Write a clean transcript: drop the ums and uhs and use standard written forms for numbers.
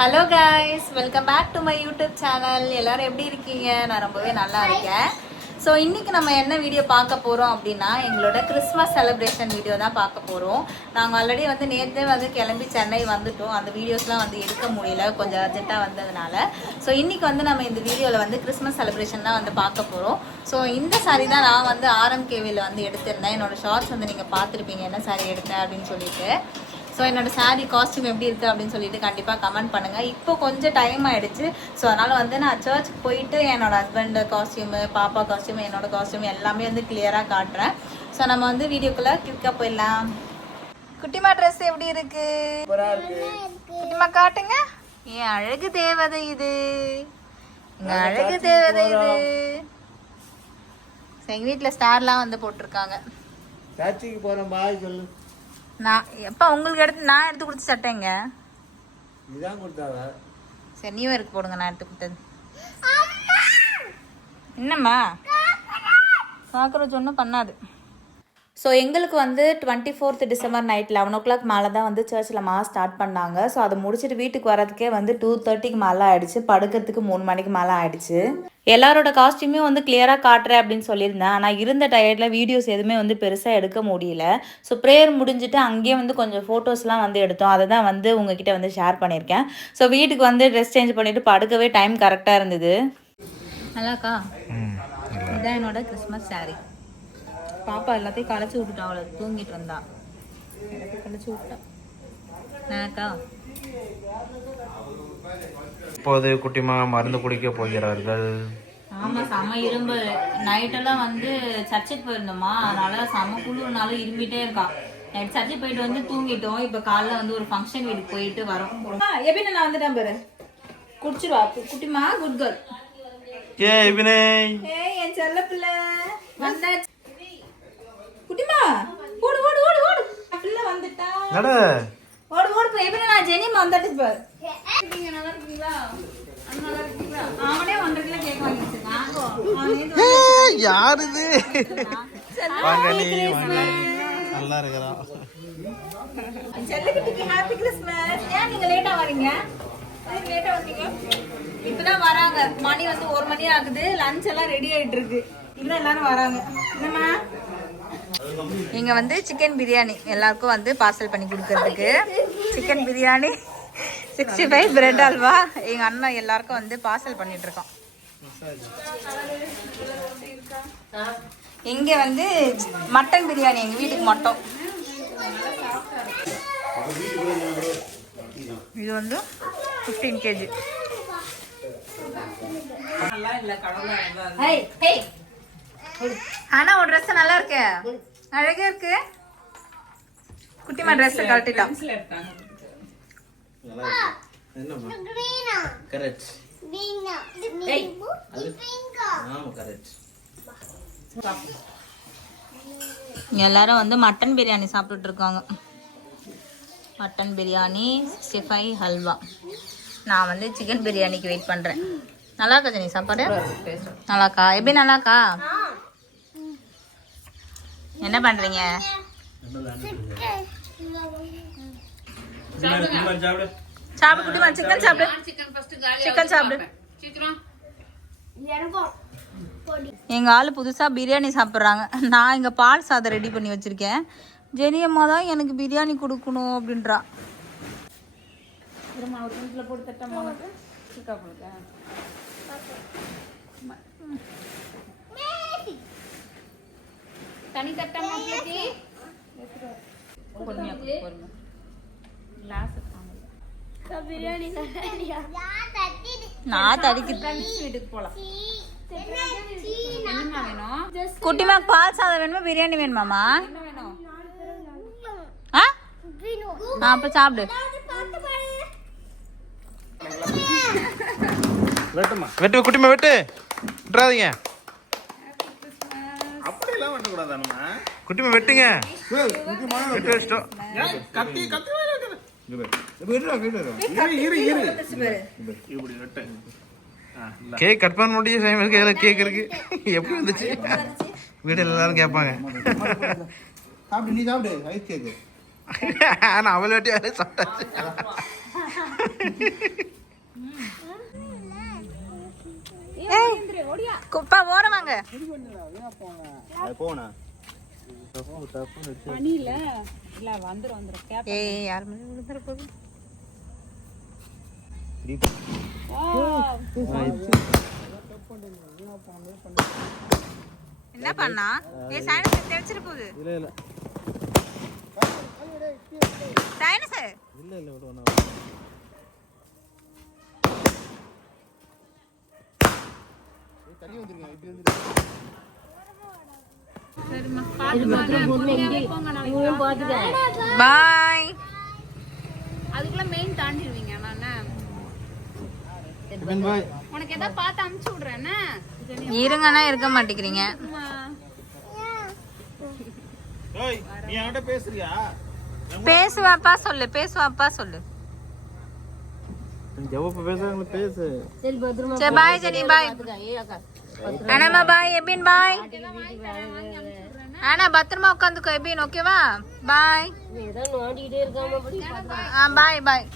Hello guys, welcome back to my YouTube channel. எல்லாரும் எப்படி இருக்கீங்க? நான் ரொம்பவே நல்லா இருக்கேன். ஸோ இன்றைக்கி நம்ம என்ன வீடியோ பார்க்க போகிறோம் அப்படின்னா, எங்களோட கிறிஸ்மஸ் செலிப்ரேஷன் வீடியோ தான் பார்க்க போகிறோம். நாங்கள் ஆல்ரெடி நேற்றே கிளம்பி சென்னை வந்துட்டோம். அந்த வீடியோஸ்லாம் எடுக்க முடியல, கொஞ்சம் அர்ஜென்ட்டாக வந்ததுனால. ஸோ இன்றைக்கி நம்ம இந்த வீடியோவில் கிறிஸ்மஸ் செலிப்ரேஷன் தான் பார்க்க போகிறோம். ஸோ இந்த சாரீ தான் நான் ஆர்எம்கேவியில் எடுத்திருந்தேன். என்னோடய ஷார்ட்ஸ் நீங்கள் பார்த்துருப்பீங்க என்ன சாரீ எடுத்தேன் அப்படின்னு சொல்லிட்டு. ஸோ என்னோடய சாரீ காஸ்ட்யூம் எப்படி இருக்குது அப்படின்னு சொல்லிட்டு கண்டிப்பாக கமெண்ட் பண்ணுங்கள். இப்போ கொஞ்சம் டைம் ஆகிடுச்சு. ஸோ அதனால் நான் சர்ச்சுக்கு போயிட்டு என்னோடய ஹஸ்பண்ட் காஸ்ட்யூமு, பாப்பா காஸ்ட்யூம், என்னோடய காஸ்ட்யூம் எல்லாமே கிளியராக காட்டுறேன். ஸோ நம்ம வீடியோக்குள்ளே கிளிக்காக போயிடலாம். குட்டிமா ட்ரெஸ் எப்படி இருக்கு? குட்டிமா காட்டுங்க. ஏன் அழகு தேவதை இது, இங்கே அழகு தேவதை இது. எங்கள் வீட்டில் ஸ்டார்லாம் போட்டிருக்காங்க. சர்ச்சுக்கு போகிறேன் பாய் சொல்லு. நான் எப்போ உங்களுக்கு நான் எடுத்து கொடுத்த சட்டைங்க இதான் கொடுத்தாவ. சரி, நியூ இயருக்கு போடுங்க. நான் எடுத்து கொடுத்தது என்னம்மா காக்ரோச் ஒன்றும் பண்ணாது. ஸோ எங்களுக்கு 24th டிசம்பர் நைட் 11 o'clock மேலே தான் சர்ச்சில் மாஸ் ஸ்டார்ட் பண்ணாங்க. ஸோ அதை முடிச்சுட்டு வீட்டுக்கு வரதுக்கே 2:30க்கு மேலே ஆகிடுச்சு. படுக்கிறதுக்கு 3 மணிக்கு மேலே ஆகிடுச்சு. எல்லாரோட காஸ்ட்யூமே கிளியராக காட்டுறேன் அப்படின்னு சொல்லியிருந்தேன். ஆனால் இருந்த டயர்டில் வீடியோஸ் எதுவுமே பெருசாக எடுக்க முடியல. ஸோ ப்ரேயர் முடிஞ்சுட்டு அங்கேயே கொஞ்சம் ஃபோட்டோஸ்லாம் எடுத்தோம். அதை தான் உங்ககிட்ட ஷேர் பண்ணியிருக்கேன். ஸோ வீட்டுக்கு ட்ரெஸ் சேஞ்ச் பண்ணிவிட்டு படுக்கவே டைம் கரெக்டாக இருந்தது. நல்லாக்கா, இதுதான் என்னோட கிறிஸ்மஸ் சாரீ. பாப்பா எல்லாத்தையும் களைச்சி விட்டுட்டான். அவளை தூங்கிட்டு இருந்தா, எல்லாத்தையும் களைச்சி விட்டான். நல்லாக்கா. இப்போது குட்டிமா மருந்து குடிக்க போகிறார்கள். ஆமா, செம்ம இரும்பு. நைட்டெல்லாம் சர்ச்சுக்கு போயிருந்தோமா, அதனால செம்ம குளிர்னாலும் இரும்பிட்டே இருக்கா. நைட் சர்ச்சுக்கு போயிட்டு தூங்கிட்டோம். இப்ப காலைல ஒரு ஃபங்க்ஷன் வீட்டுக்கு போயிட்டு வரோம். எப்படி நான் வந்துட்டேன் பாரு, குடிச்சிருவா குட்டிமா. Good girl. என் செல்ல பிள்ளை வந்தாச்சு. குட்டிமா ஓடு ஓடு ஓடு ஓடு, பிள்ளை வந்துட்டா. ஓடு ஓடு போய். எப்படி நான் ஜெனிமா வந்தாச்சு பாரு. நீங்க நல்லா இருக்கீங்களா? நல்லா இருக்கீங்களா? அவனே 1.5 கிலோ கேக் வாங்கி வச்சிருக்கான். யார் இது? நல்லா இருக்கறா. செல்லக்குட்டிக்கு ஹாப்பி கிறிஸ்மஸ். ஏன் நீங்க லேட்டா வரீங்க? லேட்டா வந்தீங்க? இப்பதான் வராங்க. மணி 1 மணி ஆகுது. லஞ்ச் எல்லாம் ரெடி ஆயிட்டு இருக்கு. இல்ல எல்லாரும் வராங்க. என்னம்மா? இங்க சிக்கன் பிரியாணி எல்லாருக்கும் பார்சல் பண்ணி கொடுக்கறதுக்கு. சிக்கன் பிரியாணி, 65 பிரெட் அல்வா எங்க அண்ணன் எல்லாருக்கும் பார்சல் பண்ணிட்டு இருக்கோம். இங்க மட்டன் பிரியாணி எங்க வீட்டுக்கு மட்டும். இது 15 kg. ஆனா ஒரு ட்ரெஸ் நல்லா இருக்கு, அழகா இருக்கு. குட்டிமா ட்ரெஸ் கழட்டிட்டான். எல்லாரும் மட்டன் பிரியாணி சாப்பிட்டுட்டு இருக்காங்க. மட்டன் பிரியாணி, 65 ஹல்வா. நான் சிக்கன் பிரியாணிக்கு வெயிட் பண்றேன். நல்லா இருக்கா ஜெனி சாப்பாடு? நல்லாக்கா. எப்படி நல்லாக்கா? என்ன பண்றீங்க? சாப்பிடு குட்டிமா, சிக்கன் சாப்பிடு. சிக்கன் சாப்பிடு. எங்க ஆளு புதுசா பிரியாணி சாப்பிட்றாங்க. நான் இங்க பால் சாதம் ரெடி பண்ணி வச்சிருக்கேன். ஜெனி அம்மா தான் எனக்கு பிரியாணி கொடுக்கணும் அப்படின்றா. தனி தட்டமா நான் தடிக்கிறேன். வீட்டுக்கு போலாம். குட்டிமா பால் சாதம் வேணுமா பிரியாணி வேணுமாமா? அப்ப சாப்பிடு. வெட்டு குட்டிமா, வெட்டு விட்டுறாதீங்க. அப்படியெல்லாம் வெட்டக்கூடாதானுமா? குட்டிமா வெட்டுங்க. கேக் கட் பண்ண முடியும். கேக் இருக்கு. எப்படி வந்துச்சு? வீட்டில் எல்லாரும் கேட்பாங்க. சாப்பிடு, நீ சாப்பிடு. Ice cake. நான் அவள் வெட்டி சாப்பிட்டாச்சு. குப்பா ஓரமாங்க. ஏய் யார் மேல விழுந்துற போகுது? என்ன பண்ணா? ஏய் சைனஸ் தெரிச்சிர போகுது. இல்ல இல்ல சைனஸ் இல்ல இல்ல விடுவா. தண்ணி வந்துருங்க. இப்படி வந்துருங்க. சரிம்மா பாய். அதுக்குள்ள மெயின் தாண்டிடுவீங்க. பாய். உனக்கு ஏதாவது பார்த்து அமுச்சு விடுறேன்னா இருங்கன்னா இருக்க மாட்டேங்கிறீங்க. ஏய் நீ அவட்ட பேசுறியா? பேசுவாப்பா சொல்லு, பேசுவாப்பா சொல்லு. ஜவப்ப பேசுறாங்க பேசு. சரி பாய் ஜெனி பாய். அனமா பாய் எபின் பாய். ஆனா பத்திரமா உட்காந்துக்கோ எபின், ஓகேவா? பாய். பாய் பாய்.